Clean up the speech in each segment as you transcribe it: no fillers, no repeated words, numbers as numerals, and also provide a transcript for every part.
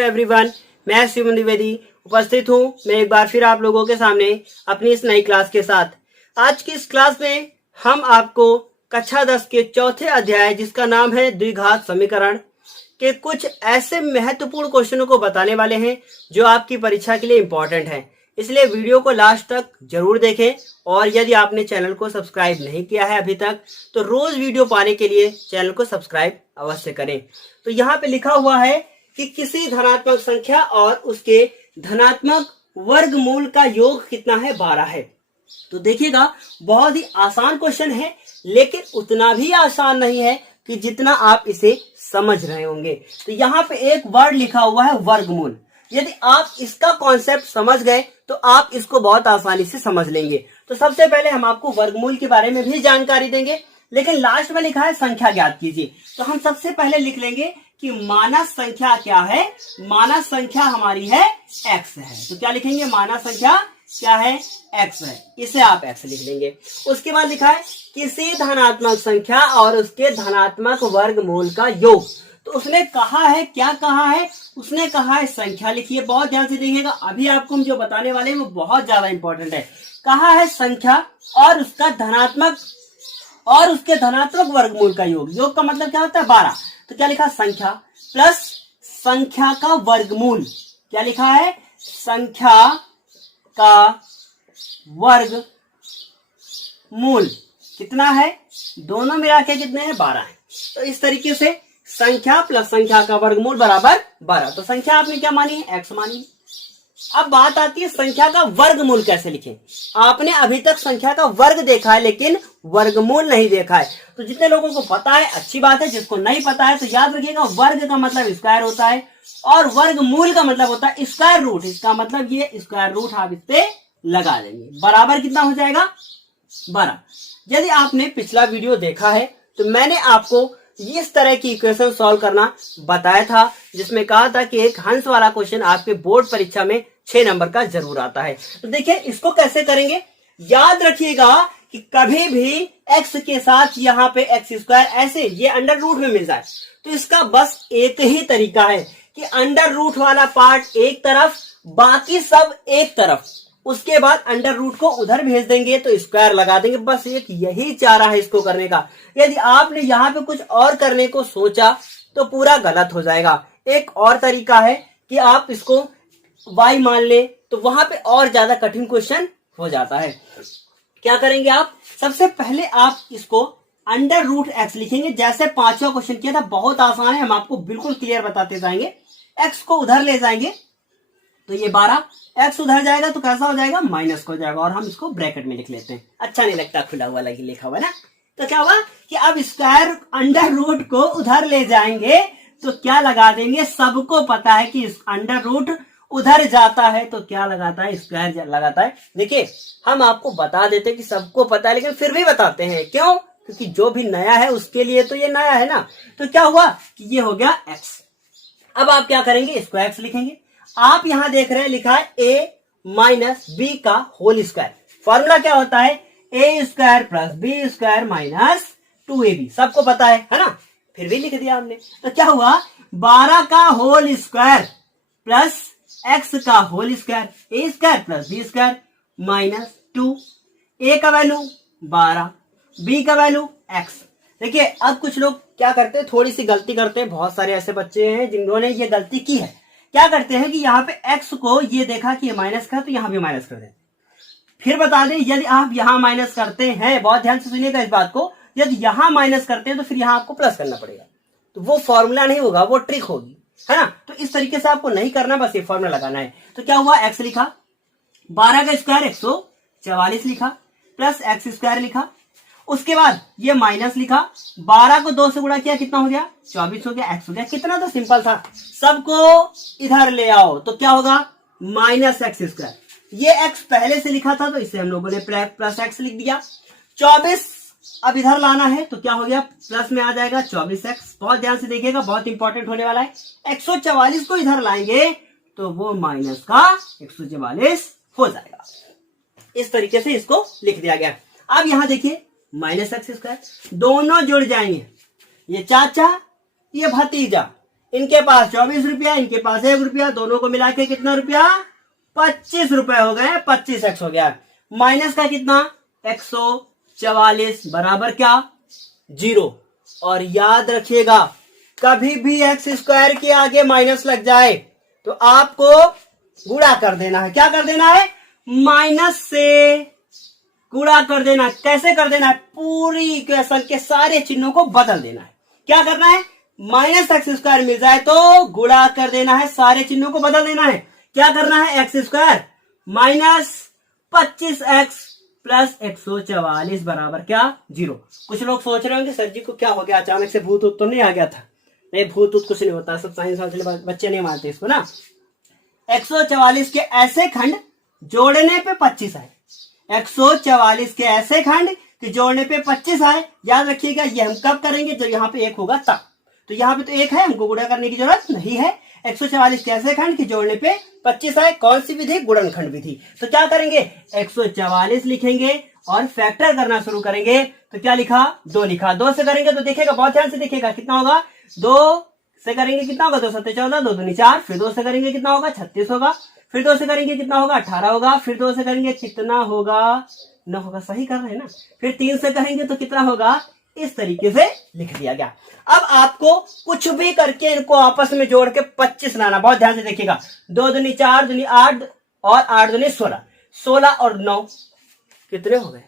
Everyone, मैं शिवम द्विवेदी उपस्थित हूँ मैं एक बार फिर आप लोगों के सामने अपनी इस नई क्लास के साथ। आज की इस क्लास में हम आपको कक्षा 10 के चौथे अध्याय जिसका नाम है द्विघात समीकरण के कुछ ऐसे महत्वपूर्ण क्वेश्चनों को बताने वाले हैं जो आपकी परीक्षा के लिए इम्पोर्टेंट है। इसलिए वीडियो को लास्ट तक जरूर देखें और यदि आपने चैनल को सब्सक्राइब नहीं किया है अभी तक तो रोज वीडियो पाने के लिए चैनल को सब्सक्राइब अवश्य करें। तो यहाँ पे लिखा हुआ है कि किसी धनात्मक संख्या और उसके धनात्मक वर्गमूल का योग कितना है, 12 है। तो देखिएगा बहुत ही आसान क्वेश्चन है, लेकिन उतना भी आसान नहीं है कि जितना आप इसे समझ रहे होंगे। तो यहाँ पे एक वर्ड लिखा हुआ है वर्गमूल। यदि आप इसका कॉन्सेप्ट समझ गए तो आप इसको बहुत आसानी से समझ लेंगे। तो सबसे पहले हम आपको वर्गमूल के बारे में भी जानकारी देंगे, लेकिन लास्ट में लिखा है संख्या ज्ञात कीजिए। तो हम सबसे पहले लिख लेंगे कि मानस संख्या क्या है। मानस संख्या हमारी है x है। तो क्या लिखेंगे, मानस संख्या क्या है, x है। इसे आप x लिख लेंगे। उसके बाद लिखा है किसी धनात्मक संख्या और उसके धनात्मक वर्गमूल का योग। तो उसने कहा है, क्या कहा है, उसने कहा है संख्या लिखिए। बहुत ध्यान से देखिएगा, अभी आपको हम जो बताने वाले हैं वो बहुत ज्यादा इंपॉर्टेंट है। कहा है संख्या और उसका धनात्मक और उसके धनात्मक वर्गमूल का योग। योग का मतलब क्या होता है, 12। तो क्या लिखा, संख्या प्लस संख्या का वर्गमूल। क्या लिखा है, संख्या का वर्गमूल कितना है, दोनों मिला के कितने हैं, 12 है। तो इस तरीके से संख्या प्लस संख्या का वर्गमूल बराबर 12। तो संख्या आपने क्या मानी है, x मानी है। अब बात आती है संख्या का वर्गमूल कैसे लिखें। आपने अभी तक संख्या का वर्ग देखा है लेकिन वर्गमूल नहीं देखा है। तो जितने लोगों को पता है अच्छी बात है, जिसको नहीं पता है तो याद रखिएगा वर्ग का मतलब स्क्वायर होता है और वर्गमूल का मतलब होता है स्क्वायर रूट। इसका मतलब ये स्क्वायर रूट आप इस पे लगा देंगे, बराबर कितना हो जाएगा, 12। यदि आपने पिछला वीडियो देखा है तो मैंने आपको इस तरह की इक्वेशन सॉल्व करना बताया था, जिसमें कहा था कि एक हंस वाला क्वेश्चन आपके बोर्ड परीक्षा में 6 नंबर का जरूर आता है। तो देखिए इसको कैसे करेंगे। याद रखिएगा कि कभी भी x के साथ यहाँ पे x स्क्वायर ऐसे ये अंडर रूट में मिल जाए तो इसका बस एक ही तरीका है कि अंडर रूट वाला पार्ट एक तरफ, बाकी सब एक तरफ। उसके बाद अंडर रूट को उधर भेज देंगे तो स्क्वायर लगा देंगे। बस एक यही चारा है इसको करने का। यदि आपने यहाँ पे कुछ और करने को सोचा तो पूरा गलत हो जाएगा। एक और तरीका है कि आप इसको y मान ले तो वहां पे और ज्यादा कठिन क्वेश्चन हो जाता है। क्या करेंगे आप, सबसे पहले आप इसको अंडर रूट x लिखेंगे। जैसे 5वां क्वेश्चन किया था, बहुत आसान है, हम आपको बिल्कुल क्लियर बताते जाएंगे। x को उधर ले जाएंगे तो ये 12, x उधर जाएगा तो कैसा हो जाएगा, माइनस हो जाएगा। और हम इसको ब्रैकेट में लिख लेते हैं, अच्छा नहीं लगता खुला हुआ लिखा हुआ ना। तो क्या हुआ कि अब स्क्वायर अंडर रूट को उधर ले जाएंगे तो क्या लगा देंगे, सबको पता है कि अंडर रूट उधर जाता है तो क्या लगाता है, स्क्वायर लगाता है। देखिए हम आपको बता देते कि सबको पता है, लेकिन फिर भी बताते हैं। क्यों, क्योंकि जो भी नया है उसके लिए तो ये नया है ना। तो क्या हुआ कि ये हो गया x। अब आप क्या करेंगे, इसको x लिखेंगे। आप यहां देख रहे हैं लिखा है a माइनस बी का होल स्क्वायर। फॉर्मूला क्या होता है, a square plus B square minus 2ab। सबको पता है ना, फिर भी लिख दिया हमने। तो क्या हुआ, 12 का होल स्क्वायर प्लस x का whole square, a square plus B square minus 2। a का वैल्यू 12, b का वैल्यू x। देखिए अब कुछ लोग क्या करते हैं, थोड़ी सी गलती करते हैं। बहुत सारे ऐसे बच्चे हैं जिन्होंने ये गलती की है। क्या करते हैं कि यहाँ पे x को ये देखा कि ये माइनस का, तो यहाँ भी माइनस कर देते। फिर बता दें यदि आप यहाँ माइनस करते हैं, बहुत ध्यान से सुनिएगा इस बात को, यदि यहाँ माइनस करते हैं तो फिर यहाँ आपको प्लस करना पड़ेगा। तो वो फॉर्मूला नहीं होगा, वो ट्रिक होगी, है ना। तो इस तरीके से आपको नहीं करना, बस ये फॉर्मूला लगाना है। तो क्या हुआ, x लिखा, 12 का स्क्वायर 144 लिखा, प्लस x स्क्वायर लिखा। उसके बाद ये माइनस लिखा, 12 को 2 से गुणा किया, कितना हो गया, 24 हो गया, x हो गया। कितना तो सिंपल था, सबको इधर ले आओ तो क्या होगा, माइनस x स्क्वायर। ये x पहले से लिखा था तो इसे हम लोगों ने प्लस x लिख दिया। 24 अब इधर लाना है तो क्या हो गया, प्लस में आ जाएगा 24x। बहुत ध्यान से देखिएगा, बहुत इंपॉर्टेंट होने वाला है। 144 को इधर लाएंगे तो वो माइनस का 144 हो जाएगा। इस तरीके से इसको लिख दिया गया। अब यहां देखिए माइनस एक्स स्क्वायर, दोनों जुड़ जाएंगे, ये चाचा ये भतीजा, इनके पास 24 रुपया, इनके पास 1 रुपया, दोनों को मिला के कितना रुपया? 25 रुपए हो गए। 25x हो गया। माइनस का कितना? 144 बराबर क्या? 0। और याद रखिएगा कभी भी एक्स स्क्वायर के आगे माइनस लग जाए तो आपको गुणा कर देना है। क्या कर देना है? माइनस से गुणा कर देना। कैसे कर देना है? पूरी इक्वेशन के सारे चिन्हों को बदल देना है। क्या करना है? माइनस एक्स स्क्वायर मिल जाए तो गुणा कर देना है, सारे चिन्हों को बदल देना है। क्या करना है? X square minus 25x plus 144 बराबर क्या? 0। कुछ लोग सोच रहे होंगे सर जी को क्या हो गया, अचानक से भूत तो नहीं आ गया था? नहीं, भूत कुछ नहीं होता, सब साइंस वाले बच्चे नहीं मानते इसको ना। 144 के ऐसे खंड जोड़ने पे 25 आए। 144 के ऐसे खंड कि जोड़ने पे 25 आए। याद रखिएगा ये हम कब करेंगे? जब यहाँ पे 1 होगा तब। तो यहाँ पे तो 1 है, हमको गुणा करने की जरूरत नहीं है। 144 के ऐसे खंड की जोड़ने पे 25 आए। कौन सी विधि? गुणनखंड विधि। तो क्या करेंगे? 144 लिखेंगे और फैक्टर करना शुरू करेंगे। तो क्या लिखा? 2 लिखा। 2 से करेंगे तो देखिएगा, बहुत ध्यान से देखिएगा कितना होगा। 2 से करेंगे कितना होगा? 2 7 14, 2 दूनी 4। फिर 2 से करेंगे कितना होगा? 36 होगा। फिर 2 से करेंगे कितना होगा? 18 होगा। फिर 2 से करेंगे कितना होगा? 9 होगा। सही कर रहे हैं ना। फिर 3 से करेंगे तो कितना होगा? इस तरीके से लिख दिया गया। अब आपको कुछ भी करके इनको आपस में जोड़ के 25 लाना। बहुत ध्यान से देखिएगा। 2 दूनी 4, दूनी 8 और 8 दूनी 16। 16 और 9 कितने हो गए?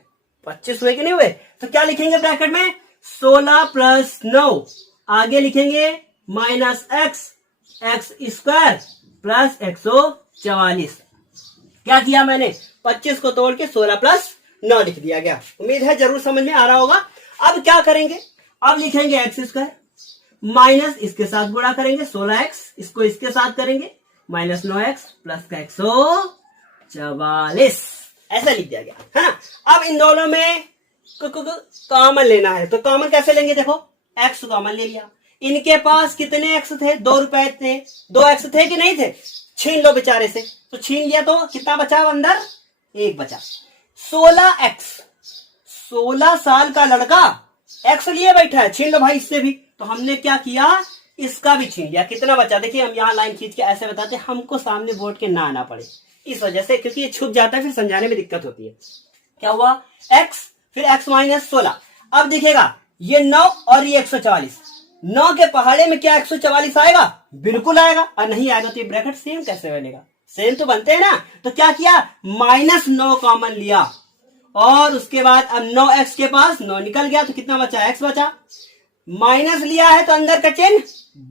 25 हुए कि नहीं हुए? तो क्या लिखेंगे ब्रैकेट में? 16 प्लस 9। आगे लिखेंगे माइनस एक्स स्क्वायर प्लस 144। क्या किया मैंने? 25 को तोड़ के 16 प्लस 9 लिख दिया गया। उम्मीद है जरूर समझ में आ रहा होगा। अब क्या करेंगे? अब लिखेंगे एक्स स्क्वायर माइनस इसके साथ गुणा करेंगे 16x, इसको इसके साथ करेंगे माइनस 9x प्लस का 144। ऐसा लिख दिया गया है ना। अब इन दोनों में कॉमन लेना है। तो कॉमन कैसे लेंगे? देखो x कॉमन ले लिया। इनके पास कितने x थे? 2 रुपए थे। 2 x थे कि नहीं थे? छीन लो बेचारे से। तो छीन लिया तो कितना बचा अंदर? 1 बचा। 16x, 16 साल का लड़का x लिए बैठा है। छीन लो भाई इससे भी। तो हमने क्या किया? इसका भी छीन लिया। कितना बचा? देखिए हम यहाँ लाइन खींच के ऐसे बताते हैं, हमको सामने बोर्ड के ना आना पड़े इस वजह से, क्योंकि ये छुप जाता है फिर समझाने में दिक्कत होती है। क्या हुआ? x, फिर x माइनस 16। अब देखिएगा ये 9 और ये 144। 9 के पहाड़े में क्या 144 आएगा? बिल्कुल आएगा। और नहीं आएगा तो ये ब्रैकेट सेम कैसे बनेगा? सेम तो बनते हैं ना। तो क्या किया? माइनस 9 कॉमन लिया और उसके बाद अब 9x के पास 9 निकल गया तो कितना बचा? x बचा। माइनस लिया है तो अंदर का चिन्ह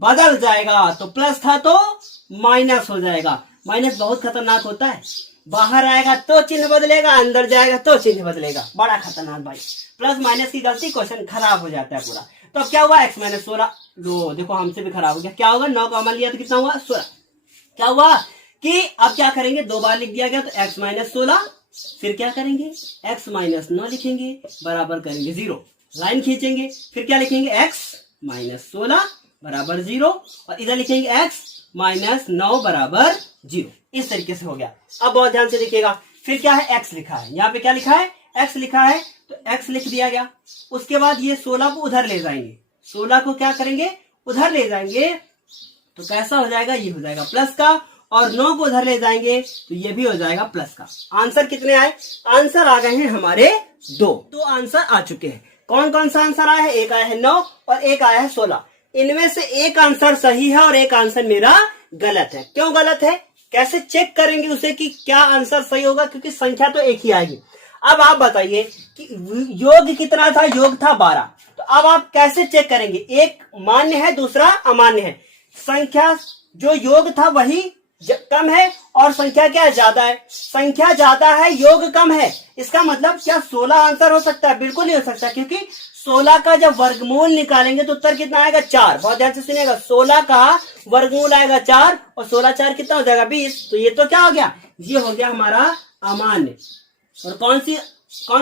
बदल जाएगा। तो प्लस था तो माइनस हो जाएगा। माइनस बहुत खतरनाक होता है। बाहर आएगा तो चिन्ह बदलेगा, अंदर जाएगा तो चिन्ह बदलेगा। बड़ा खतरनाक भाई। प्लस माइनस की गलती, क्वेश्चन खराब हो जाता है पूरा। तो अब क्या हुआ? x minus 16। लो देखो हमसे भी खराब हो गया। क्या होगा? 9 कॉमन लिया तो कितना हुआ? 16। क्या हुआ कि अब क्या करेंगे? 2 बार लिख दिया गया तो x माइनस 16। फिर क्या करेंगे? x माइनस 9 लिखेंगे बराबर करेंगे 0। लाइन खींचेंगे। फिर क्या लिखेंगे? x माइनस 16 बराबर 0 और इधर लिखेंगे x माइनस 9 बराबर 0। इस तरीके से हो गया। अब बहुत ध्यान से देखिएगा। फिर क्या है? x लिखा है। यहाँ पे क्या लिखा है? x लिखा है तो x लिख दिया गया। उसके बाद ये 16 को उधर ले जाएंगे। 16 को क्या करेंगे? उधर ले जाएंगे तो कैसा हो जाएगा? ये हो जाएगा प्लस का। और 9 को उधर ले जाएंगे तो ये भी हो जाएगा प्लस का। आंसर कितने आए? आंसर आ गए हैं हमारे 2 आंसर आ चुके हैं। कौन कौन सा आंसर आया है? एक आया है 9 और एक आया है 16। इनमें से एक आंसर सही है और एक आंसर मेरा गलत है। क्यों गलत है? कैसे चेक करेंगे उसे कि क्या आंसर सही होगा? क्योंकि संख्या तो एक ही आएगी। अब आप बताइए कि योग कितना था? योग था 12। तो अब आप कैसे चेक करेंगे? एक मान्य है, दूसरा अमान्य है। संख्या जो योग था वही कम है और संख्या क्या ज्यादा है? संख्या ज्यादा है, योग कम है। इसका मतलब क्या 16 आंसर हो सकता है? बिल्कुल नहीं हो सकता, क्योंकि 16 का जब वर्गमूल निकालेंगे तो उत्तर कितना आएगा? 4। बहुत ध्यान से सुनिएगा। 16 का वर्गमूल आएगा 4 और 16 4 कितना हो जाएगा? 20। तो ये तो क्या हो गया? ये हो गया हमारा अमान्य। और कौन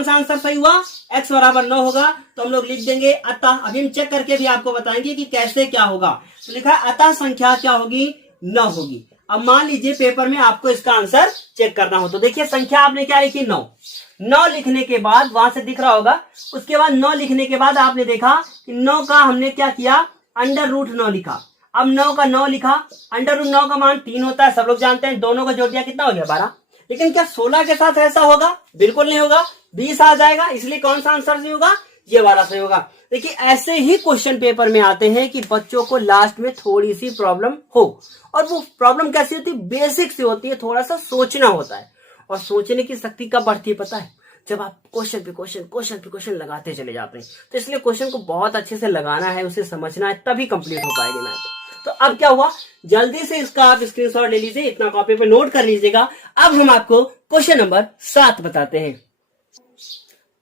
सा आंसर सही हुआ? x बराबर 9 होगा। तो हम लोग लिख देंगे अतः। अभी हम चेक करके भी आपको बताएंगे कि कैसे क्या होगा। तो लिखा है अतः संख्या क्या होगी? 9 होगी। अब मान लीजिए पेपर में आपको इसका आंसर चेक करना हो तो देखिए संख्या आपने क्या लिखी? 9। 9 लिखने के बाद वहां से दिख रहा होगा। उसके बाद 9 लिखने के बाद आपने देखा कि 9 का हमने क्या किया? अंडर रूट 9 लिखा। अब 9 का 9 लिखा, √9 का मान 3 होता है, सब लोग जानते हैं। दोनों को जोड़ दिया, कितना हो गया 12। लेकिन क्या 16 के साथ ऐसा होगा? बिल्कुल नहीं होगा, 20 आ जाएगा। इसलिए कौन सा आंसर सही होगा? ये वाला सही होगा। देखिए ऐसे ही क्वेश्चन पेपर में आते हैं कि बच्चों को लास्ट में थोड़ी सी प्रॉब्लम हो, और वो प्रॉब्लम कैसी होती है? बेसिक सी होती है, थोड़ा सा सोचना होता है। और सोचने की शक्ति कब बढ़ती है पता है? जब आप क्वेश्चन पे क्वेश्चन लगाते चले जाते हैं। तो इसलिए क्वेश्चन को बहुत अच्छे से लगाना है, उसे समझना है, तभी कंप्लीट हो पाएगी मैथ। तो अब क्या हुआ, जल्दी से इसका आप स्क्रीनशॉट ले लीजिए, इतना कॉपी पे नोट कर लीजिएगा। अब हम आपको क्वेश्चन नंबर 7 बताते हैं।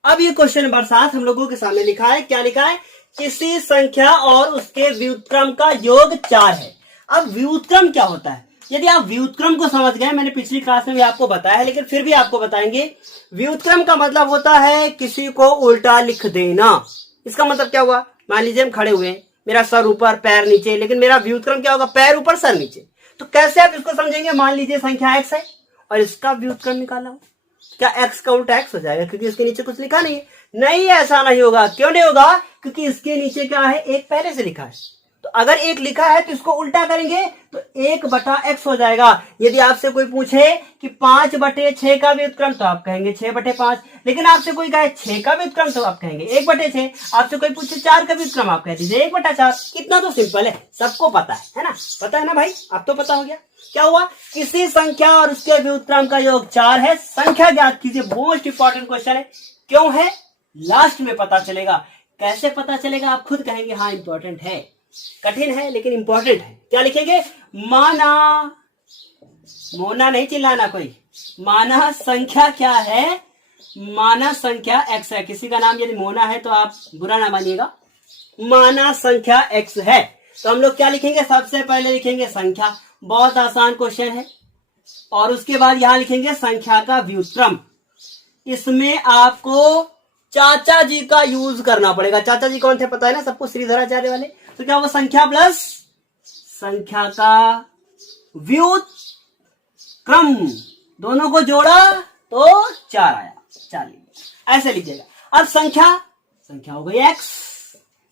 अब ये क्वेश्चन नंबर 7 हम लोगों के सामने लिखा है। क्या लिखा है? किसी संख्या और उसके व्युत्क्रम का योग 4 है। अब व्युत्क्रम क्या होता है? यदि आप व्युत्क्रम को समझ गए, मैंने पिछली क्लास में भी आपको बताया है, लेकिन फिर भी आपको बताएंगे। व्युत्क्रम का मतलब होता है किसी को उल्टा लिख देना। इसका मतलब क्या हुआ? मान लीजिए हम खड़े हुए हैं, मेरा सर ऊपर पैर नीचे, लेकिन मेरा व्युत्क्रम क्या होगा? पैर ऊपर सर नीचे। तो कैसे आप इसको समझेंगे? मान लीजिए संख्या x है और इसका व्युत्क्रम निकाला हो, क्या x का उल्टा x हो जाएगा? क्योंकि इसके नीचे कुछ लिखा नहीं है। नहीं, ऐसा नहीं होगा। क्यों नहीं होगा? क्योंकि इसके नीचे क्या है? एक पहले से लिखा है। तो अगर एक लिखा है तो इसको उल्टा करेंगे तो 1/x हो जाएगा। यदि आपसे कोई पूछे कि 5/6 का व्युत्क्रम, तो आप कहेंगे 6/5। लेकिन आपसे कोई कहे 6 का व्युत्क्रम, तो आप कहेंगे 1/6। आपसे कोई पूछे 4 का व्युत्क्रम, आप कह दीजिए 1/4। कितना तो सिंपल है, सबको पता है ना? पता है ना भाई? अब तो पता हो गया। क्या हुआ? किसी संख्या और उसके व्युत्क्रम का योग 4 है। संख्या ज्ञात कीजिए। मोस्ट इंपॉर्टेंट क्वेश्चन है। क्यों है? लास्ट में पता चलेगा। कैसे पता चलेगा? आप खुद कहेंगे हाँ इंपॉर्टेंट है। कठिन है लेकिन इंपॉर्टेंट है। क्या लिखेंगे? माना, मोना नहीं चिल्लाना कोई। माना संख्या क्या है? माना संख्या x है। किसी का नाम यदि मोना है तो आप बुरा ना मानिएगा। माना संख्या x है, तो हम लोग क्या लिखेंगे? सबसे पहले लिखेंगे संख्या। बहुत आसान क्वेश्चन है। और उसके बाद यहां लिखेंगे संख्या का व्युत्क्रम। इसमें आपको चाचा जी का यूज करना पड़ेगा। चाचा जी कौन थे पता है ना सबको? श्रीधराचार्य वाले। तो क्या होगा? संख्या प्लस संख्या का व्युत्क्रम, दोनों को जोड़ा तो 4 आया। 4 ऐसे लिखिएगा। अब संख्या हो गई x,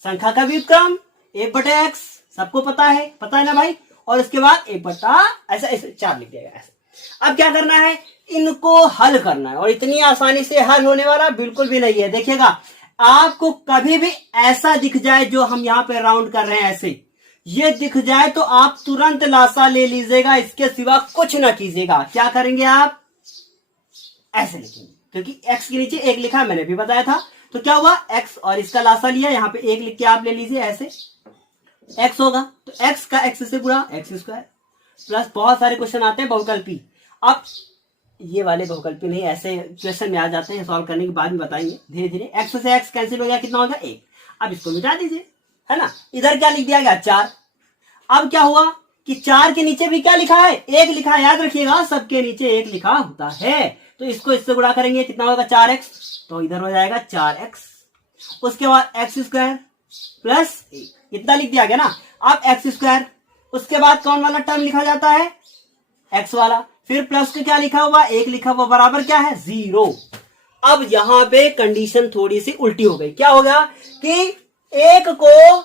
संख्या का व्युत्क्रम 1/x, सबको पता है ना भाई? और इसके बाद 1/, ऐसे 4 लिख दिया ऐसे। अब क्या करना है? इनको हल करना है। और इतनी आसानी से हल होने वाला बिल्कुल भी नहीं है। देखिएगा, आपको कभी भी ऐसा दिख जाए, जो हम यहाँ पे राउंड कर रहे हैं ऐसे, ये दिख जाए तो आप तुरंत लासा ले लीजिएगा, इसके सिवा कुछ ना कीजिएगा। क्या करेंगे आप? ऐसे लिखेंगे, क्योंकि x के नीचे 1 लिखा है, मैंने भी बताया था। तो क्या हुआ? x और इसका लासा लिया, यहाँ पे 1 लिख के आप ले लीजिए, ऐसे x होगा। तो x का x से पूरा x² प्लस बहुत सारे क्वेश्चन आते हैं बहुकल्पी। अब ये वाले बहुकल्पी नहीं, ऐसे क्वेश्चन में आ जाते हैं, सॉल्व करने के बाद में बताएंगे धीरे धीरे। x से x कैंसिल हो गया, कितना हो गया? 1। अब इसको मिटा दीजिए, है ना? इधर क्या लिख दिया गया? 4। अब क्या हुआ कि 4 के नीचे भी क्या लिखा है? 1 लिखा है। याद रखिएगा, सबके नीचे 1 लिखा होता है। तो इसको इससे गुणा करेंगे, कितना होगा? 4x। तो इधर हो जाएगा 4x। उसके बाद x² प्लस 1, इतना लिख दिया गया ना। अब x², उसके बाद कौन वाला टर्म लिखा जाता है? x वाला। फिर प्लस के क्या लिखा हुआ? 1 लिखा हुआ, बराबर क्या है? 0। अब यहां पे कंडीशन थोड़ी सी उल्टी हो गई। क्या हो गया कि एक को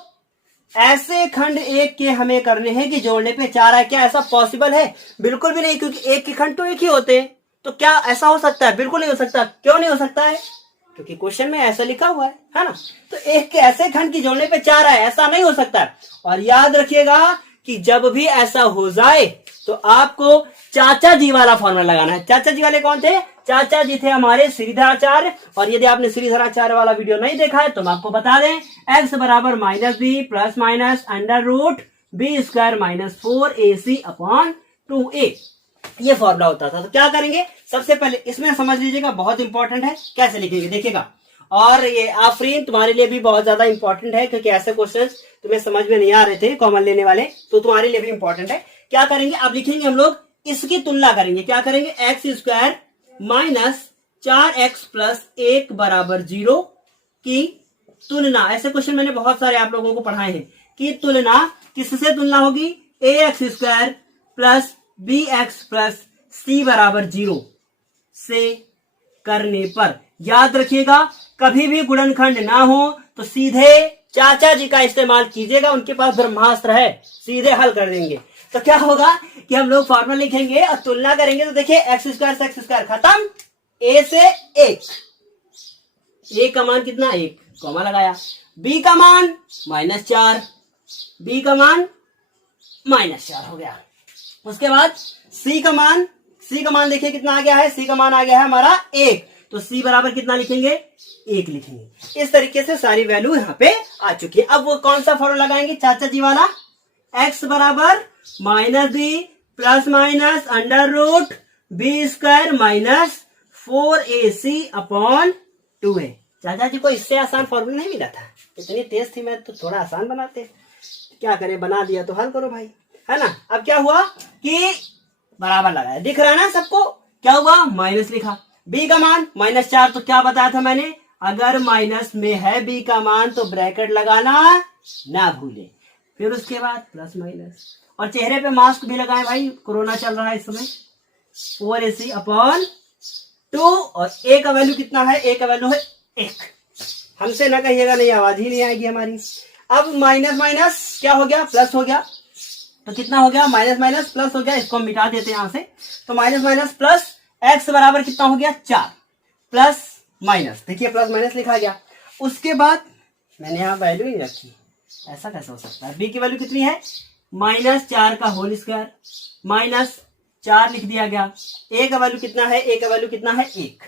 ऐसे खंड 1 के हमें करने हैं कि जोड़ने पे 4 है। क्या ऐसा पॉसिबल है? बिल्कुल भी नहीं, क्योंकि 1 के खंड तो 1 ही होते हैं। तो क्या ऐसा हो सकता है? बिल्कुल नहीं हो सकता। क्यों नहीं हो सकता है? क्योंकि क्वेश्चन में ऐसा लिखा हुआ है ना? तो 1 के ऐसे खंड की जोड़ने पे 4 है, ऐसा नहीं हो सकता। और याद रखिएगा कि जब भी ऐसा हो जाए तो आपको चाचा जी वाला फॉर्मूला लगाना है। चाचा जी वाले कौन थे? चाचा जी थे हमारे श्रीधराचार्य। और यदि आपने श्रीधराचार्य वाला वीडियो नहीं देखा है तो मैं आपको बता दें, x बराबर -b plus minus √b² - 4ac/2a, ये फॉर्मूला होता था। तो क्या करेंगे? सबसे पहले इसमें समझ लीजिएगा, बहुत इंपॉर्टेंट है। कैसे लिखेंगे देखिएगा, और ये आफरीन तुम्हारे लिए भी बहुत ज्यादा इंपॉर्टेंट है, क्योंकि ऐसे क्वेश्चंस तुम्हें समझ में नहीं आ रहे थे कॉमन लेने वाले, तो तुम्हारे लिए भी इंपॉर्टेंट है। क्या करेंगे? अब लिखेंगे हम लोग, इसकी तुलना करेंगे। क्या करेंगे? x² माइनस 4x प्लस 1 बराबर 0 की तुलना। ऐसे क्वेश्चन मैंने बहुत सारे आप लोगों को पढ़ाए हैं कि तुलना किससे तुलना होगी? ax² plus bx plus c बराबर 0 से करने पर। याद रखिएगा, कभी भी गुणनखंड ना हो तो सीधे चाचा जी का इस्तेमाल कीजिएगा, उनके पास ब्रह्मास्त्र है, सीधे हल कर देंगे। तो क्या होगा कि हम लोग फॉर्मूला लिखेंगे और तुलना करेंगे। तो देखिए एक्स स्क्वायर से एक्स स्क्वायर खत्म, ए से एक, ए का मान कितना 1, कॉमा लगाया, बी का मान -4, बी का मान -4 हो गया। उसके बाद सी का मान देखिए कितना आ गया है, सी का मान आ गया है हमारा 1, तो सी बराबर कितना लिखेंगे 1 लिखेंगे। इस तरीके से सारी वैल्यू यहाँ पे आ चुकी है। अब वो कौन सा फॉर्मूला लगाएंगे चाचा जी वाला, x बराबर -b plus minus under root B square -4ac upon 2a। चाचा जी को इससे आसान फॉर्मूला नहीं मिला था, इतनी तेज थी मैं तो थोड़ा आसान बनाते, क्या करें बना दिया तो हल करो भाई, है ना। अब क्या हुआ कि बराबर लगाया, दिख रहा है ना सबको, क्या हुआ माइनस लिखा, b का मान -4, तो क्या बताया था मैंने, अगर माइनस में है b का मान तो ब्रैकेट लगाना ना भूले। फिर उसके बाद प्लस माइनस, और चेहरे पे मास्क भी लगाए भाई, कोरोना चल रहा है इस समय। 4ac अपॉन 2, और a का वैल्यू कितना है, a का वैल्यू है 1। हमसे ना कहिएगा नहीं, आवाज ही नहीं आएगी हमारी। अब माइनस माइनस क्या हो गया, प्लस हो गया, तो कितना हो गया माइनस माइनस प्लस हो गया, इसको हम मिटा देते हैं यहां से। तो माइनस माइनस प्लस, x बराबर कितना हो गया 4 प्लस माइनस, देखिए प्लस माइनस लिखा गया। उसके बाद मैंने यहाँ वैल्यू नहीं रखी, ऐसा कैसे हो सकता है, b की वैल्यू कितनी है -4 का होल स्क्वायर -4 लिख दिया गया। a का वैल्यू कितना है, a का वैल्यू कितना है 1,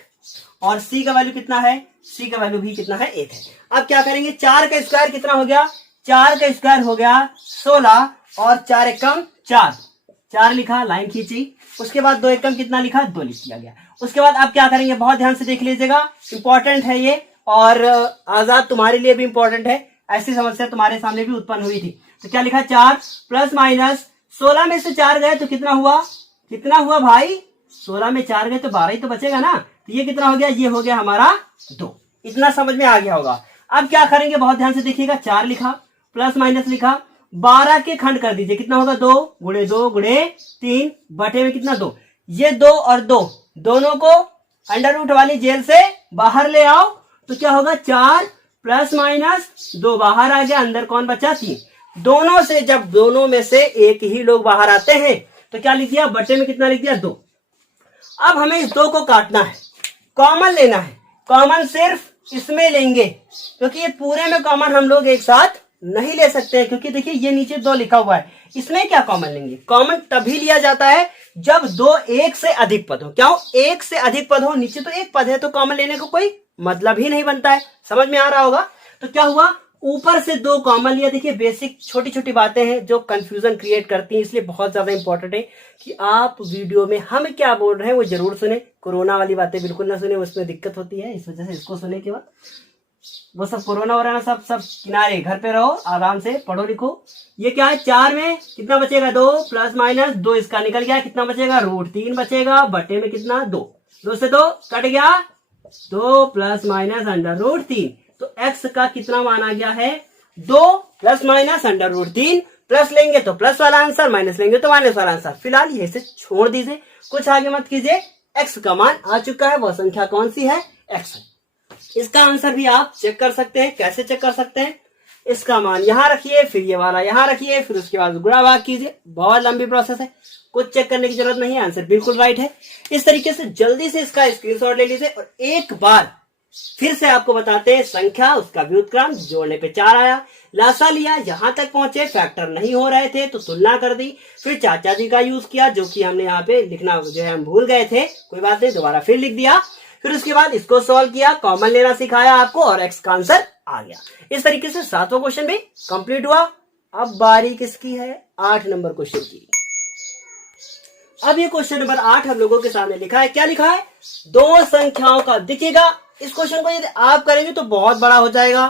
और c का वैल्यू कितना है, c का वैल्यू भी कितना है 1 है। अब क्या करेंगे, 4 का स्क्वायर कितना हो गया, 4 का स्क्वायर हो गया 16, और 4 एकम 4 लिखा, लाइन खींची। उसके बाद 2 एकम कितना लिखा, 2 लिख दिया गया। उसके बाद अब क्या करेंगे, बहुत ध्यान से देख लीजिएगा, इंपॉर्टेंट है ये, और आजाद तुम्हारे लिए भी इंपॉर्टेंट है, ऐसी समस्या तुम्हारे सामने भी उत्पन्न हुई थी। तो क्या लिखा, 4 प्लस माइनस 16 में से 4 गए तो कितना हुआ भाई, 16 में 4 गए तो 12 ही तो बचेगा ना, तो ये कितना हो गया, ये हो गया हमारा 2। इतना समझ में आ गया होगा। अब क्या करेंगे, बहुत ध्यान से देखिएगा, 4 लिखा प्लस माइनस लिखा, 12 के खंड कर दीजिए, कितना होगा 2 गुणे 2 गुणे 3 बटे में कितना 2, ये 2 और 2 दोनों को अंडर रूट वाली जेल से बाहर ले आओ, तो क्या होगा 4 प्लस माइनस 2 बाहर आ गया, अंदर कौन बचा 3। दोनों से जब दोनों में से एक ही लोग बाहर आते हैं तो क्या लिख दिया, बटे में कितना लिख दिया 2। अब हमें इस 2 को काटना है, कॉमन लेना है, कॉमन सिर्फ इसमें लेंगे, क्योंकि ये पूरे में कॉमन हम लोग एक साथ नहीं ले सकते हैं, क्योंकि देखिए ये नीचे 2 लिखा हुआ है, इसमें क्या कॉमन लेंगे, कॉमन तभी लिया जाता है जब 2 एक से अधिक पद हो। क्या हो, एक से अधिक पद हो, नीचे तो एक पद है तो कॉमन लेने को कोई मतलब ही नहीं बनता है, समझ में आ रहा होगा। तो क्या हुआ, ऊपर से 2 कॉमन लिया। देखिए बेसिक छोटी छोटी बातें हैं जो कंफ्यूजन क्रिएट करती हैं, इसलिए बहुत ज्यादा इंपॉर्टेंट है कि आप वीडियो में हम क्या बोल रहे हैं वो जरूर सुने, कोरोना वाली बातें बिल्कुल ना सुने, उसमें दिक्कत होती है, इस वजह से इसको सुने के बाद वो सब कोरोना वोरोना सब किनारे, घर पे रहो, आराम से पढ़ो लिखो। ये क्या है, 4 में कितना बचेगा 2 प्लस माइनस 2 इसका निकल गया, कितना बचेगा √3 बचेगा, बटे में कितना 2, 2 से 2 कट गया, 2 प्लस माइनस अंडर √3, तो x का कितना मान आ गया है 2 प्लस माइनस अंडर √3, प्लस लेंगे तो प्लस वाला आंसर, माइनस लेंगे तो माइनस वाला आंसर। फिलहाल ये से छोड़ दीजिए, कुछ आगे मत कीजिए, x का मान आ चुका है, वह संख्या कौन सी है, x। इसका आंसर भी आप चेक कर सकते हैं, कैसे चेक कर सकते हैं, इसका मान यहां रखिए, फिर ये वाला यहां रखिए, फिर उसके बाद गुणा भाग कीजिए, बहुत लंबी प्रोसेस है, कुछ चेक करने की जरूरत नहीं है, आंसर बिल्कुल राइट है। इस तरीके से जल्दी से इसका स्क्रीनशॉट ले लीजिए, और एक बार फिर से आपको बताते हैं, संख्या उसका व्युत्क्रम जोड़ने पे 4 आया, लासा लिया, यहां तक पहुंचे, फैक्टर नहीं हो रहे थे तो तुलना कर दी, फिर चाचा जी का यूज किया जो कि हमने यहाँ पे लिखना जो है हम भूल गए थे, कोई बात नहीं, दोबारा फिर लिख दिया, फिर उसके बाद इसको सॉल्व किया, कॉमन लेना सिखाया आपको, और x का आंसर आ गया। इस तरीके से 7वां क्वेश्चन भी कंप्लीट हुआ। अब बारी किसकी है, 8 नंबर क्वेश्चन की। अब ये क्वेश्चन नंबर 8 हम लोगों के सामने लिखा है, क्या लिखा है, 2 संख्याओं का, दिखेगा इस क्वेश्चन को यदि आप करेंगे तो बहुत बड़ा हो जाएगा,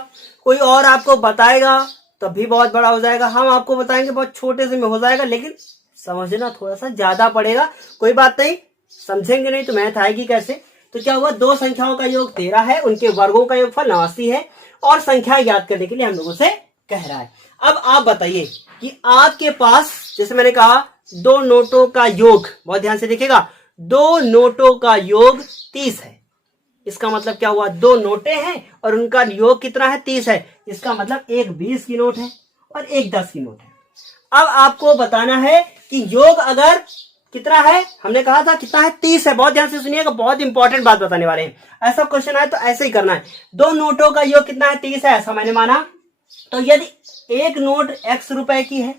कोई और आपको बताएगा तब भी बहुत बड़ा हो जाएगा, हम आपको बताएंगे बहुत छोटे से में हो जाएगा, लेकिन समझना थोड़ा सा ज्यादा पड़ेगा। कोई बात नहीं, समझेंगे नहीं तो मैथ आएगी कैसे। तो क्या हुआ, 2 संख्याओं का योग 13 है, उनके वर्गों का योगफल 89 है, और संख्या ज्ञात करने के लिए हम लोगों से कह रहा है। अब आप बताइए कि आपके पास, जैसे मैंने कहा 2 नोटों का योग, बहुत ध्यान से देखिएगा, 2 नोटों का योग 30 है, इसका मतलब क्या हुआ, दो नोटें हैं और उनका योग कितना है, 30 है। इसका मतलब एक 20 की नोट है और एक 10 की नोट है। अब आपको बताना है कि योग अगर कितना है, हमने कहा था कितना है, 30 है। बहुत ध्यान से सुनिएगा, बहुत इंपॉर्टेंट बात बताने वाले हैं। ऐसा क्वेश्चन आए तो ऐसे ही करना है। दो नोटों का योग कितना है, 30 है, ऐसा मैंने माना। तो यदि एक नोट x रुपए की है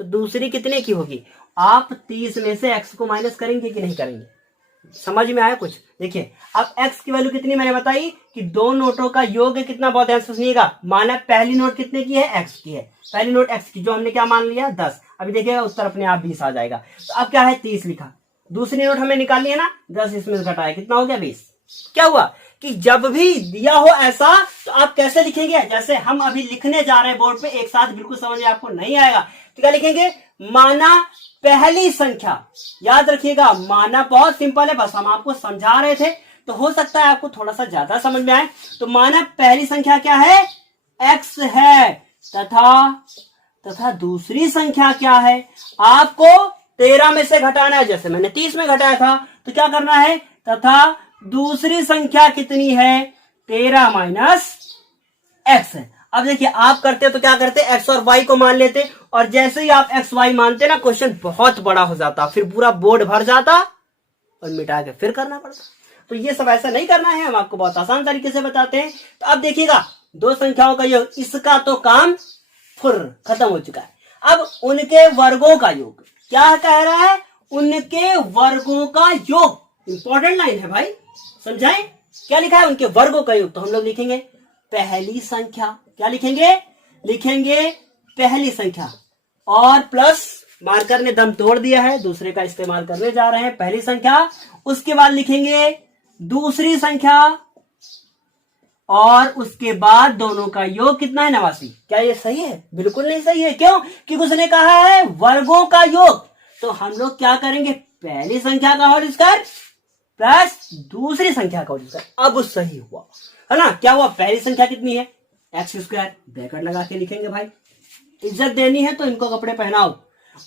तो दूसरी कितने की होगी। आप 30 में से x को माइनस करेंगे कि नहीं करेंगे, समझ में आया कुछ। देखिए अब x की वैल्यू कितनी मैंने बताई कि दो नोटों का योग कितना, बहुत ध्यान से सुनिएगा। माना पहली नोट कितने की है, x की है, पहली नोट x की, जो हमने क्या मान लिया 10। अभी देखिएगा उत्तर अपने आप 20 आ जाएगा। तो अब क्या है, 30 लिखा, दूसरी नोट हमें निकालनी है ना, 10 इसमें घटाया, कितना हो गया 20। क्या हुआ कि जब भी दिया हो ऐसा तो आप कैसे लिखेंगे, जैसे हम अभी लिखने जा रहे हैं बोर्ड पे, एक साथ बिल्कुल समझ में आपको नहीं आएगा तो क्या लिखेंगे, माना पहली संख्या। याद रखिएगा माना बहुत सिंपल है, बस हम आपको समझा रहे थे तो हो सकता है आपको थोड़ा सा ज्यादा समझ में आए। तो माना पहली संख्या क्या है, x है, तथा दूसरी संख्या क्या है, आपको 13 में से घटाना है। जैसे मैंने 30 में घटाया था तो क्या करना है, तथा दूसरी संख्या कितनी है, 13 माइनस x है। अब देखिए आप करते तो क्या करते, x और y को मान लेते, और जैसे ही आप x y मानते ना क्वेश्चन बहुत बड़ा हो जाता, फिर पूरा बोर्ड भर जाता और मिटा के फिर करना पड़ता। तो ये सब ऐसा नहीं करना है, हम आपको बहुत आसान तरीके से बताते हैं। तो अब देखिएगा दो संख्याओं का योग, इसका तो काम फुर खत्म हो चुका है। अब उनके वर्गों का योग क्या कह रहा है, उनके वर्गों का योग, इंपॉर्टेंट लाइन है भाई, समझाएं क्या लिखा है, उनके वर्गों का योग। तो हम लोग लिखेंगे पहली संख्या, क्या लिखेंगे, लिखेंगे पहली संख्या, और प्लस मार्कर ने दम तोड़ दिया है, दूसरे का इस्तेमाल करने जा रहे हैं, पहली संख्या। उसके बाद लिखेंगे दूसरी संख्या, और उसके बाद दोनों का योग कितना है, 89। क्या ये सही है, बिल्कुल नहीं सही है। क्यों, क्योंकि उसने कहा है वर्गों का योग। तो हम लोग क्या करेंगे, पहली संख्या का होल स्क्वायर प्लस दूसरी संख्या का होल स्क्वायर। अब सही हुआ है ना, क्या हुआ, पहली संख्या कितनी है, एक्स स्क्वायर, ब्रैकेट लगा के लिखेंगे भाई, इज्जत देनी है तो इनको कपड़े पहनाओ।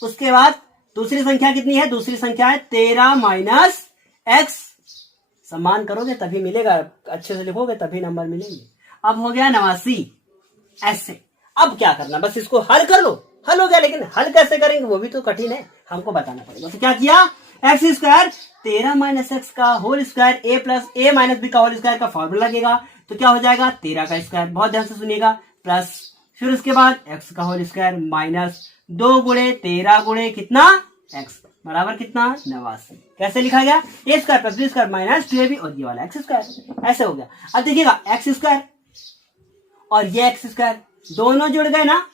उसके बाद दूसरी संख्या कितनी है, दूसरी संख्या है 13 माइनस एक्स, सम्मान करोगे तभी मिलेगा, अच्छे से लिखोगे तभी नंबर मिलेंगे। अब हो गया 89 ऐसे। अब क्या करना, बस इसको हल कर लो, हल हो गया। लेकिन हल कैसे करेंगे वो भी तो कठिन है, हमको बताना पड़ेगा। तो क्या किया, एक्स स्क्वायर 13 माइनस एक्स का होल स्क्वायर ए प्लस ए माइनस बी का होल स्क्वायर का फॉर्मूला लगेगा। तो क्या हो जाएगा, 13 का स्क्वायर, बहुत ध्यान से सुनिएगा, प्लस फिर उसके बाद एक्स का होल स्क्वायर माइनस 2 गुणे 13 गुणे कितना एक्स बराबर कितना 89। कैसे लिखा गया, a square plus B square minus 2ab और ये वाला एक्स स्क्वायर, ऐसे हो गया। अब देखिएगा एक्स स्क्वायर और ये एक्स स्क्वायर दोनों जुड़ गए ना,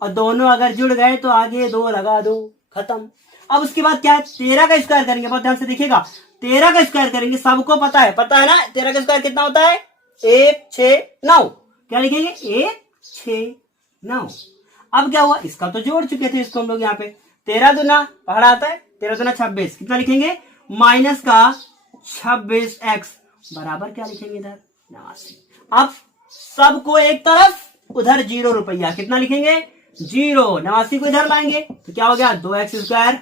और दोनों अगर जुड़ गए तो आगे 2 लगा दो, खत्म। अब उसके बाद क्या है, 13 का स्क्वायर करेंगे, बहुत ध्यान से देखिएगा, 13 का स्क्वायर करेंगे, सबको पता है ना 13 का स्क्वायर कितना होता है, 1 6 9। क्या लिखेंगे, 1 6 9। अब क्या हुआ, इसका तो जोड़ चुके थे इसको हम लोग, यहाँ पे 13 दूना पहाड़ा आता है, 13 दूना 26, कितना लिखेंगे, माइनस का 26 एक्स बराबर क्या लिखेंगे इधर 89। अब सबको एक तरफ, उधर 0 रुपया, कितना लिखेंगे 0, 89 को इधर लाएंगे तो क्या हो गया 2x स्क्वायर,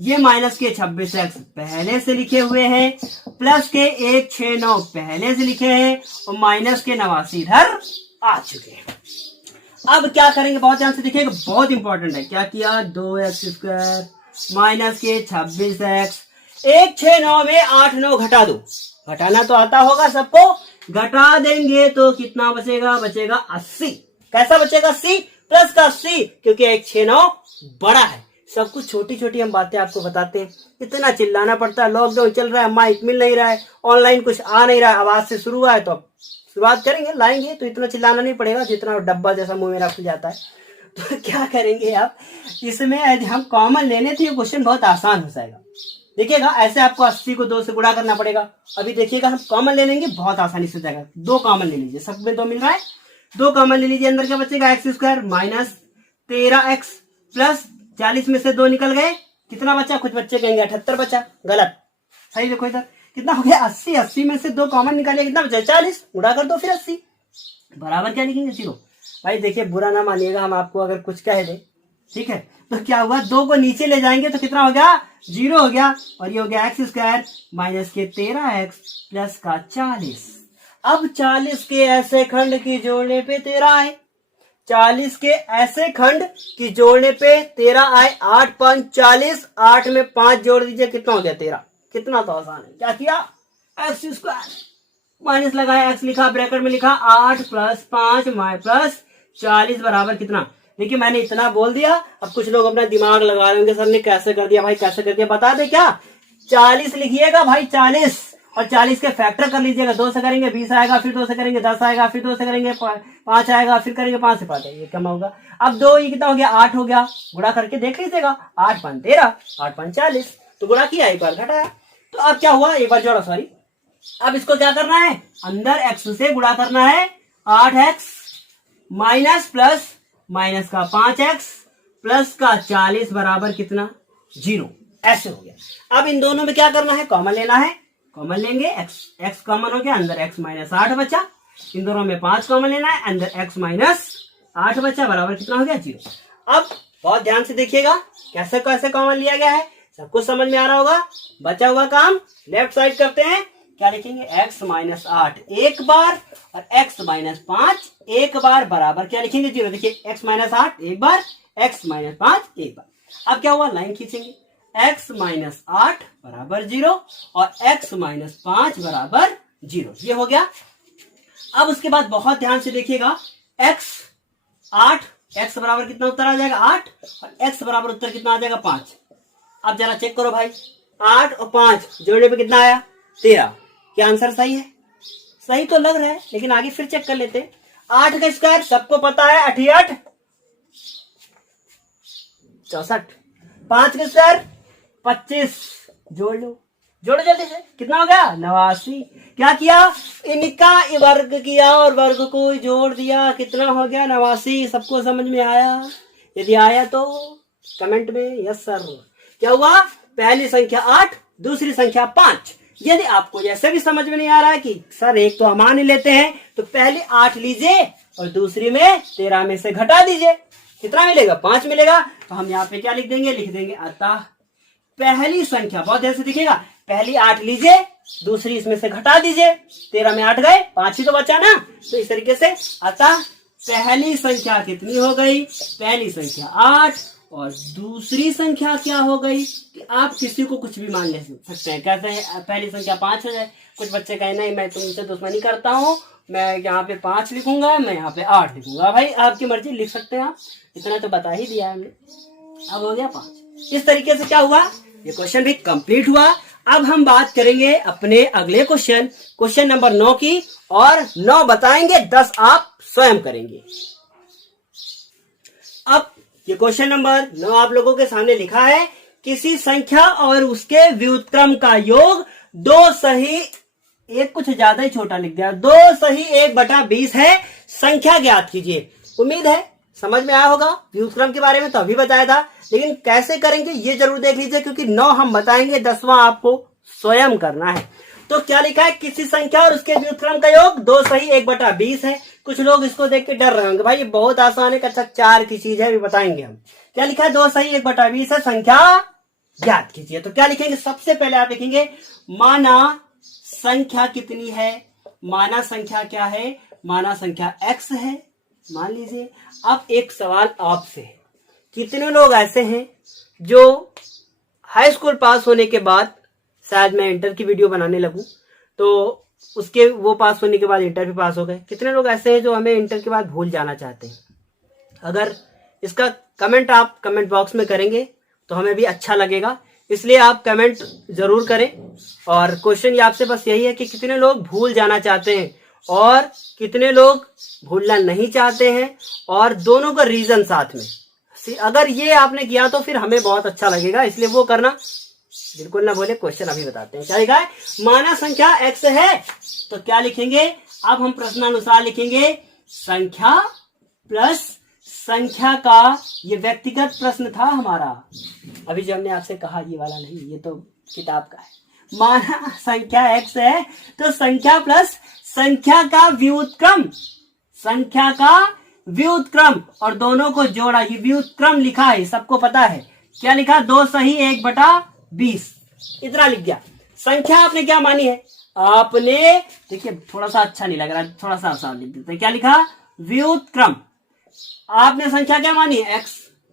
ये माइनस के 26x पहले से लिखे हुए हैं, प्लस के 169 पहले से लिखे हैं, और माइनस के 89 इधर आ चुके हैं। अब क्या करेंगे, बहुत ध्यान से देखिएगा, बहुत इंपॉर्टेंट है। क्या किया, 2x स्क्वायर माइनस के 26x, 169 में 8 9 घटा दो, घटाना तो आता होगा सबको, घटा देंगे तो कितना बचेगा, बचेगा 80। कैसा बचेगा, 80 प्लस का 80, क्योंकि 169 बड़ा है। सब कुछ छोटी छोटी हम बातें आपको बताते हैं, इतना चिल्लाना पड़ता है, लॉकडाउन चल रहा है, माइक मिल नहीं रहा है, ऑनलाइन कुछ आ नहीं रहा है, आवाज से शुरू हुआ है तो अब शुरुआत करेंगे, लाएंगे तो इतना चिल्लाना नहीं पड़ेगा जितना डब्बा जैसा मुंह मेरा खुल जाता है। तो क्या करेंगे आप, इसमें यदि हम कॉमन ले लें तो ये क्वेश्चन बहुत आसान हो जाएगा। देखिएगा ऐसे आपको 80 को 2 से गुणा करना पड़ेगा। अभी देखिएगा हम कॉमन ले लेंगे, बहुत आसानी से हो जाएगा। 2 कॉमन ले लीजिए, सब में 2 मिल रहा है, 2 कॉमन ले लीजिए, अंदर क्या बचेगा, x square minus 13x plus 40 में से 2 निकल गए, कितना बचा, कुछ बच्चे कहेंगे 78 बचा, गलत, सही देखो इधर कितना हो गया 80, 80 में से 2 कॉमन निकालिए, कितना बचा 40, गुणा कर दो फिर 80 बराबर क्या लिखेंगे 0। भाई देखिए बुरा ना मानिएगा, हम आपको अगर कुछ कह दे ठीक है, तो क्या हुआ, 2 को नीचे ले जाएंगे तो कितना हो गया, 0 हो गया, और ये हो गया एक्स स्क्वायर माइनस के 13x प्लस का 40। अब 40 के ऐसे खंड की जोड़ने पे 13 आए, 40 के ऐसे खंड की जोड़ने पे 13 आए, 8 5 40, 8 में 5 जोड़ दीजिए, कितना हो गया 13। कितना तो आसान है, क्या किया, एक्स स्क्वायर माइनस लगाया, एक्स लिखा, ब्रैकेट में लिखा 8 प्लस 5 प्लस 40 बराबर कितना। देखिए मैंने इतना बोल दिया, अब कुछ लोग अपना दिमाग लगा रहे होंगे, सर ने कैसे कर दिया भाई, कैसे कर दिया, बता दे क्या, 40 लिखिएगा भाई 40, और 40 के फैक्टर कर लीजिएगा, 2 से करेंगे 20 आएगा, फिर 2 से करेंगे 10 आएगा, फिर 2 से करेंगे 5 आएगा, फिर करेंगे 5 से 5 आएगा, ये कम होगा। अब 2 ये कितना हो गया, 8 हो गया, गुणा करके देख लीजिएगा, 8 5 13, 8 5 40, तो गुणा किया, एक बार घटाया, तो अब क्या हुआ, एक बार जोड़ा, सॉरी, अब इसको क्या करना है, अंदर x से गुणा करना है, 8x माइनस प्लस माइनस का 5x प्लस का 40 बराबर कितना, 0, ऐसे हो गया। अब इन दोनों में क्या करना है, कॉमन लेना है, कॉमन लेंगे, x कॉमन हो गया, अंदर x माइनस 8 बचा, इन दोनों में 5 कॉमन लेना है, अंदर x माइनस 8 बचा, बराबर कितना हो गया, 0। अब बहुत ध्यान से देखिएगा कैसे कैसे कॉमन लिया गया है, सब कुछ समझ में आ रहा होगा। बचा हुआ काम लेफ्ट साइड करते हैं, क्या लिखेंगे, x माइनस 8 एक बार और x माइनस 5 एक बार बराबर क्या लिखेंगे, 0। देखिए x माइनस 8 एक बार, x माइनस 5 एक बार। अब क्या हुआ, लाइन खींचेंगे, x माइनस 8 बराबर 0 और x माइनस 5 बराबर 0, ये हो गया। अब उसके बाद बहुत ध्यान से देखिएगा, x 8, x बराबर कितना उत्तर आ जाएगा 8, और x बराबर उत्तर कितना आ जाएगा 5। अब जरा चेक करो भाई, 8 और 5 जोड़ने पे कितना आया, 13। क्या आंसर सही है, सही तो लग रहा है, लेकिन आगे फिर चेक कर लेते हैं। 8 का स्क्वायर सबको पता है, 8 8 64, 5 का स्क्वायर 25, जोड़ लो, जोड़ो जल्दी से, कितना हो गया 89। क्या किया, इनका वर्ग किया और वर्ग को जोड़ दिया, कितना हो गया 89। सबको समझ में आया, यदि आया तो कमेंट में यस सर। क्या हुआ, पहली संख्या 8, दूसरी संख्या 5। यदि आपको जैसे भी समझ में नहीं आ रहा है कि सर एक तो हम मान लेते हैं, तो पहले 8 लीजिए और दूसरी में 13 में से घटा दीजिए, कितना मिलेगा, 5 मिलेगा। तो हम यहाँ पे क्या लिख देंगे, लिख देंगे अतः पहली संख्या, बहुत ध्यान से देखिएगा, पहली 8 लीजिए, दूसरी इसमें से घटा दीजिए, 13 में 8 गए, 5 ही तो बचा ना, तो इस तरीके से अतः पहली संख्या कितनी हो गई, पहली संख्या 8 और दूसरी संख्या क्या हो गई, कि आप किसी को कुछ भी मान ले सकते हैं। कैसे है, पहली संख्या 5 हो जाए, कुछ बच्चे कहे नहीं मैं तुमसे दुश्मनी करता हूँ, मैं यहाँ पे 5 लिखूंगा, मैं यहाँ पे 8 लिखूंगा, भाई आपकी मर्जी, लिख सकते हैं आप, इतना तो बता ही दिया हमने। अब हो गया 5। इस तरीके से क्या हुआ, ये क्वेश्चन भी कंप्लीट हुआ। अब हम बात करेंगे अपने अगले क्वेश्चन नंबर 9 की, और 9 बताएंगे, 10 आप स्वयं करेंगे। अब ये क्वेश्चन नंबर 9 आप लोगों के सामने लिखा है, किसी संख्या और उसके व्युत्क्रम का योग 2 सही, एक कुछ ज्यादा ही छोटा लिख दिया, 2 सही 1/20 है, संख्या ज्ञात कीजिए। उम्मीद है समझ में आया होगा, व्युत्क्रम के बारे में तो अभी बताया था, लेकिन कैसे करेंगे ये जरूर देख लीजिए, क्योंकि 9 हम बताएंगे, 10वां आपको स्वयं करना है। तो क्या लिखा है, किसी संख्या और उसके व्युत्क्रम का योग 2 सही 1/20 है। कुछ लोग इसको देख के डर रहे होंगे, भाई ये बहुत आसान है, अच्छा 4 की चीज है, भी बताएंगे हम। क्या लिखा है, 2 सही 1/20 है, संख्या ज्ञात कीजिए। तो क्या लिखेंगे, सबसे पहले आप लिखेंगे माना संख्या कितनी है, माना संख्या क्या है, माना संख्या x है, मान लीजिए। अब एक सवाल आपसे, कितने लोग ऐसे हैं जो हाई स्कूल पास होने के बाद, शायद मैं इंटर की वीडियो बनाने लगूं तो उसके वो पास होने के बाद इंटर भी पास हो गए, कितने लोग ऐसे हैं जो हमें इंटर के बाद भूल जाना चाहते हैं। अगर इसका कमेंट आप कमेंट बॉक्स में करेंगे तो हमें भी अच्छा लगेगा, इसलिए आप कमेंट जरूर करें। और क्वेश्चन ये आपसे बस यही है कि कितने लोग भूल जाना चाहते हैं और कितने लोग भूलना नहीं चाहते हैं, और दोनों का रीजन साथ में। अगर ये आपने किया तो फिर हमें बहुत अच्छा लगेगा, इसलिए वो करना बिल्कुल ना भूले। क्वेश्चन अभी बताते हैं, क्या लिखा है, माना संख्या x है, तो क्या लिखेंगे, अब हम प्रश्नानुसार लिखेंगे संख्या प्लस संख्या का, ये व्यक्तिगत प्रश्न था हमारा, अभी जो हमने आपसे कहा ये वाला नहीं, ये तो किताब का है। माना संख्या x है तो संख्या प्लस संख्या का व्युत्क्रम, संख्या का व्युत्क्रम और दोनों को जोड़ा, ये व्युत्क्रम लिखा है, सबको पता है क्या लिखा, 2 सही 1/20 इतना लिख दिया। संख्या आपने क्या मानी है, आपने देखिए थोड़ा सा अच्छा नहीं लग रहा, थोड़ा सा आसान लिख देते, क्या लिखा, व्युत्क्रम। आपने संख्या क्या मानी, x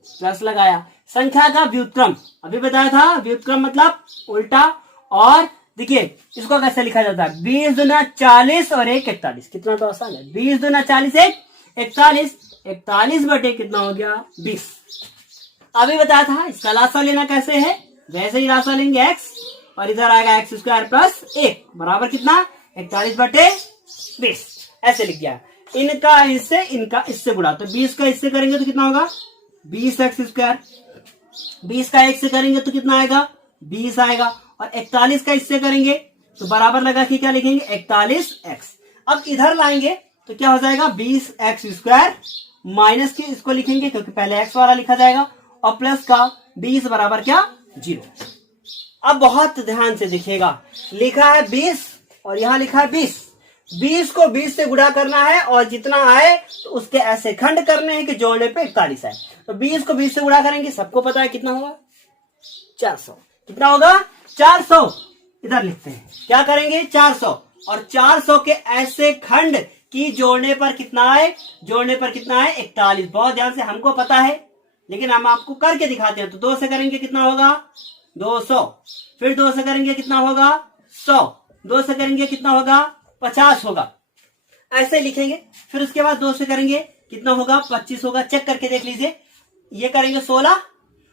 प्लस लगाया, संख्या का व्युत्क्रम अभी बताया था, व्युत्क्रम मतलब उल्टा। और देखिए इसको कैसे लिखा जाता है, 20 दूना 40 और 1 41, कितना तो आसान है, 20 दूना 40 1 41, 41 बटे कितना हो गया 20। अभी बताया था इसका लासा लेना कैसे है, वैसे ही लासा लेंगे x और इधर आएगा x स्क्वायर प्लस 1 बराबर कितना 41 बटे 20, ऐसे लिख दिया। इनका इससे गुणा, तो 20 का इससे करेंगे तो कितना होगा 20x स्क्वायर, 20 का 1 से करेंगे तो कितना आएगा 20 आएगा, और 41 का इससे करेंगे तो बराबर लगा के क्या लिखेंगे 41x। अब इधर लाएंगे तो क्या हो जाएगा 20x स्क्वायर माइनस के इसको लिखेंगे क्योंकि पहले x वाला लिखा जाएगा, और प्लस का 20 बराबर क्या 0। अब बहुत ध्यान से देखिएगा, लिखा है 20 और यहां लिखा है 20, 20 को 20 से गुणा करना है और जितना आए तो उसके ऐसे खंड करने हैं कि जोड़ने पे 41 आए। तो 20 को 20 से गुणा करेंगे, सबको पता है कितना होगा 400, कितना होगा 400। इधर लिखते हैं क्या करेंगे 400, और 400 के ऐसे खंड की जोड़ने पर कितना आए, जोड़ने पर कितना आए 41। बहुत ध्यान से, हमको पता है लेकिन हम आपको करके दिखाते हैं। तो 2 से करेंगे कितना होगा 200, फिर 2 से करेंगे कितना होगा 100, 2 से करेंगे कितना होगा 50 होगा, ऐसे लिखेंगे। फिर उसके बाद 2 से करेंगे कितना होगा 25 होगा, चेक करके देख लीजिए। ये करेंगे 16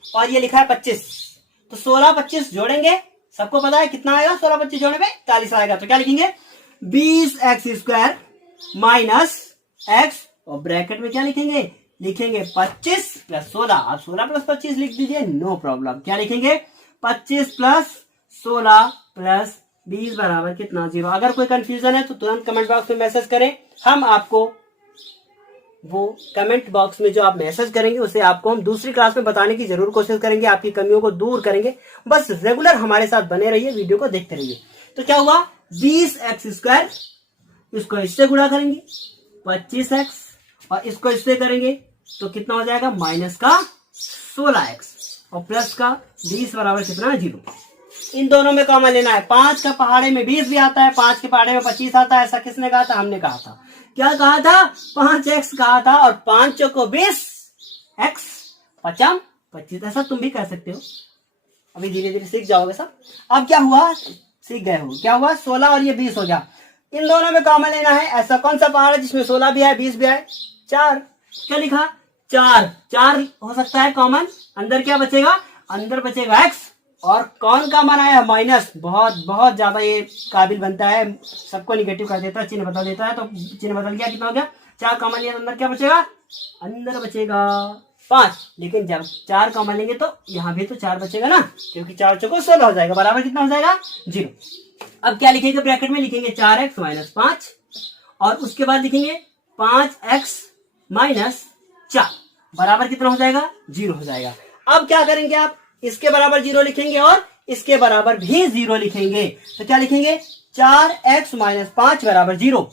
और ये लिखा है 25, तो 16 25 जोड़ेंगे, सबको पता है कितना आएगा 16 25 जोड़ने पे 40 आएगा। तो क्या लिखेंगे 20x स्क्वायर माइनस x, और ब्रैकेट में क्या लिखेंगे 25 प्लस 16। आप 16 प्लस 25 लिख दीजिए, नो प्रॉब्लम। क्या लिखेंगे 25 प्लस 16 प्लस 20 बराबर कितना 0। अगर कोई कंफ्यूजन है तो तुरंत कमेंट बॉक्स में मैसेज करें, हम आपको वो कमेंट बॉक्स में जो आप मैसेज करेंगे उसे आपको हम दूसरी क्लास में बताने की जरूर कोशिश करेंगे, आपकी कमियों को दूर करेंगे। बस रेगुलर हमारे साथ बने रहिए, वीडियो को देखते रहिए। तो क्या हुआ 20x स्क्वायर, इसको इससे गुणा करेंगे 25x, और इसको इससे करेंगे तो कितना हो जाएगा माइनस का 16x, और प्लस का 20 बराबर कितना 0। इन दोनों में कॉमन लेना है। 5 का पहाड़े में 20 भी आता है, 5 के पहाड़े में 25 आता है। ऐसा किसने कहा था, हमने कहा था। क्या कहा था 5x कहा था, और 5 चौको 20, x 5 25, ऐसा तुम भी कह सकते हो। अभी धीरे धीरे सीख जाओगे सब। अब क्या हुआ, सीख गए हो, क्या हुआ 16 और ये 20 हो गया। इन दोनों में कॉमन लेना है। ऐसा कौन सा पहाड़ है जिसमें 16 भी है 20 भी है, 4। क्या लिखा 4 हो सकता है कॉमन। अंदर क्या बचेगा, अंदर बचेगा x, और कौन का मान आया माइनस। बहुत बहुत ज्यादा ये काबिल बनता है, सबको निगेटिव कर देता है, चिन्ह बदल देता है। तो चिन्ह बदल गया, कितना हो गया 4 कॉमन लिया, अंदर क्या बचेगा, अंदर बचेगा 5। लेकिन जब 4 कॉमन लेंगे तो यहाँ भी तो 4 बचेगा ना, क्योंकि 4 चौको 16 हो जाएगा, बराबर कितना हो जाएगा 0। अब क्या लिखेंगे ब्रैकेट में, लिखेंगे 4x माइनस 5, और उसके बाद लिखेंगे 5x माइनस 4 बराबर कितना हो जाएगा 0 हो जाएगा। अब क्या करेंगे आप, इसके बराबर 0 लिखेंगे और इसके बराबर भी 0 लिखेंगे। तो क्या लिखेंगे 4x माइनस 5 बराबर 0,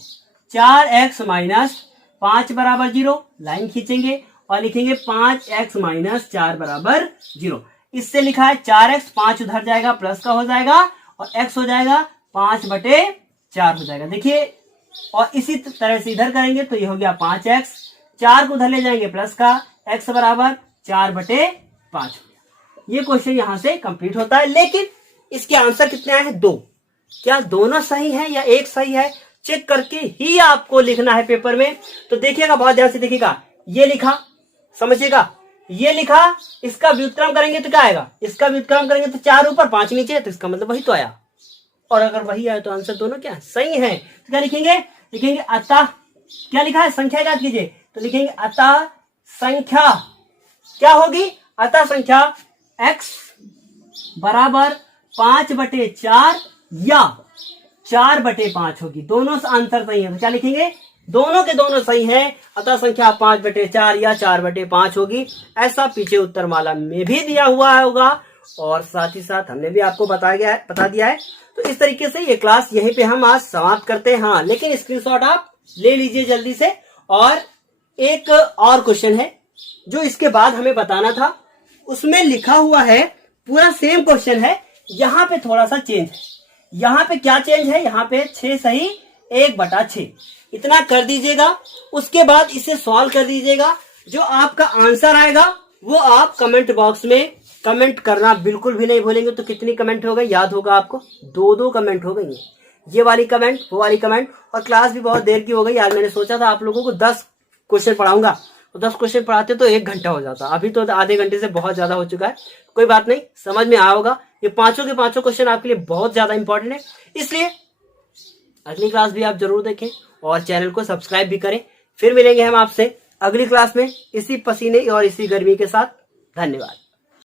4x माइनस 5 बराबर 0, लाइन खींचेंगे और लिखेंगे 5x माइनस 4 बराबर 0। इससे लिखा है 4x, 5 उधर जाएगा प्लस का हो जाएगा, और x हो जाएगा 5/4 हो जाएगा। देखिए, और इसी तरह से इधर करेंगे तो ये हो गया 5x, 4 को उधर ले जाएंगे प्लस का, x बराबर 4/5। ये क्वेश्चन यहां से कंप्लीट होता है। लेकिन इसके आंसर कितने आए हैं 2। क्या दोनों सही है या एक सही है, चेक करके ही आपको लिखना है पेपर में। तो देखिएगा, बहुत ध्यान से देखिएगा, ये लिखा समझिएगा, ये लिखा, इसका व्युत्क्रम करेंगे तो क्या आएगा, इसका व्युत्क्रम करेंगे तो 4 ऊपर 5 नीचे, तो इसका मतलब वही तो आया। और अगर वही आया तो आंसर दोनों क्या सही है। तो क्या लिखेंगे, लिखेंगे अतः, क्या लिखा है संख्या याद कीजिए, तो लिखेंगे अतः संख्या क्या होगी, अतः संख्या x बराबर 5/4 या 4/5 होगी। दोनों आंसर सही है। तो क्या लिखेंगे, दोनों के दोनों सही हैं, अतः संख्या 5/4 या 4/5 होगी। ऐसा पीछे उत्तरमाला में भी दिया हुआ होगा, और साथ ही साथ हमने भी आपको बता दिया है। तो इस तरीके से ये क्लास यहीं पे हम आज समाप्त करते हैं। हाँ, लेकिन स्क्रीनशॉट आप ले लीजिए जल्दी से, और एक और क्वेश्चन है जो इसके बाद हमें बताना था, उसमें लिखा हुआ है पूरा सेम क्वेश्चन है, यहां पे थोड़ा सा चेंज है। यहां पे क्या चेंज है, यहां पे 6 सही 1/6 इतना कर दीजिएगा। उसके बाद इसे सॉल्व कर दीजिएगा। जो आपका आंसर आएगा वो आप कमेंट बॉक्स में कमेंट करना बिल्कुल भी नहीं भूलेंगे। तो कितनी कमेंट हो गई याद होगा आपको, 2 कमेंट हो गई है, ये वाली कमेंट वो वाली कमेंट। और क्लास भी बहुत देर की हो गई यार, मैंने सोचा था आप लोगों को 10 क्वेश्चन पढ़ाऊंगा, तो 10 क्वेश्चन पढ़ाते तो 1 घंटा हो जाता, अभी तो आधे घंटे से बहुत ज्यादा हो चुका है। कोई बात नहीं, समझ में आया होगा। ये पांचों के पांचों क्वेश्चन आपके लिए बहुत ज्यादा इंपॉर्टेंट है, इसलिए अगली क्लास भी आप जरूर देखें और चैनल को सब्सक्राइब भी करें। फिर मिलेंगे हम आपसे अगली क्लास में इसी पसीने और इसी गर्मी के साथ। धन्यवाद।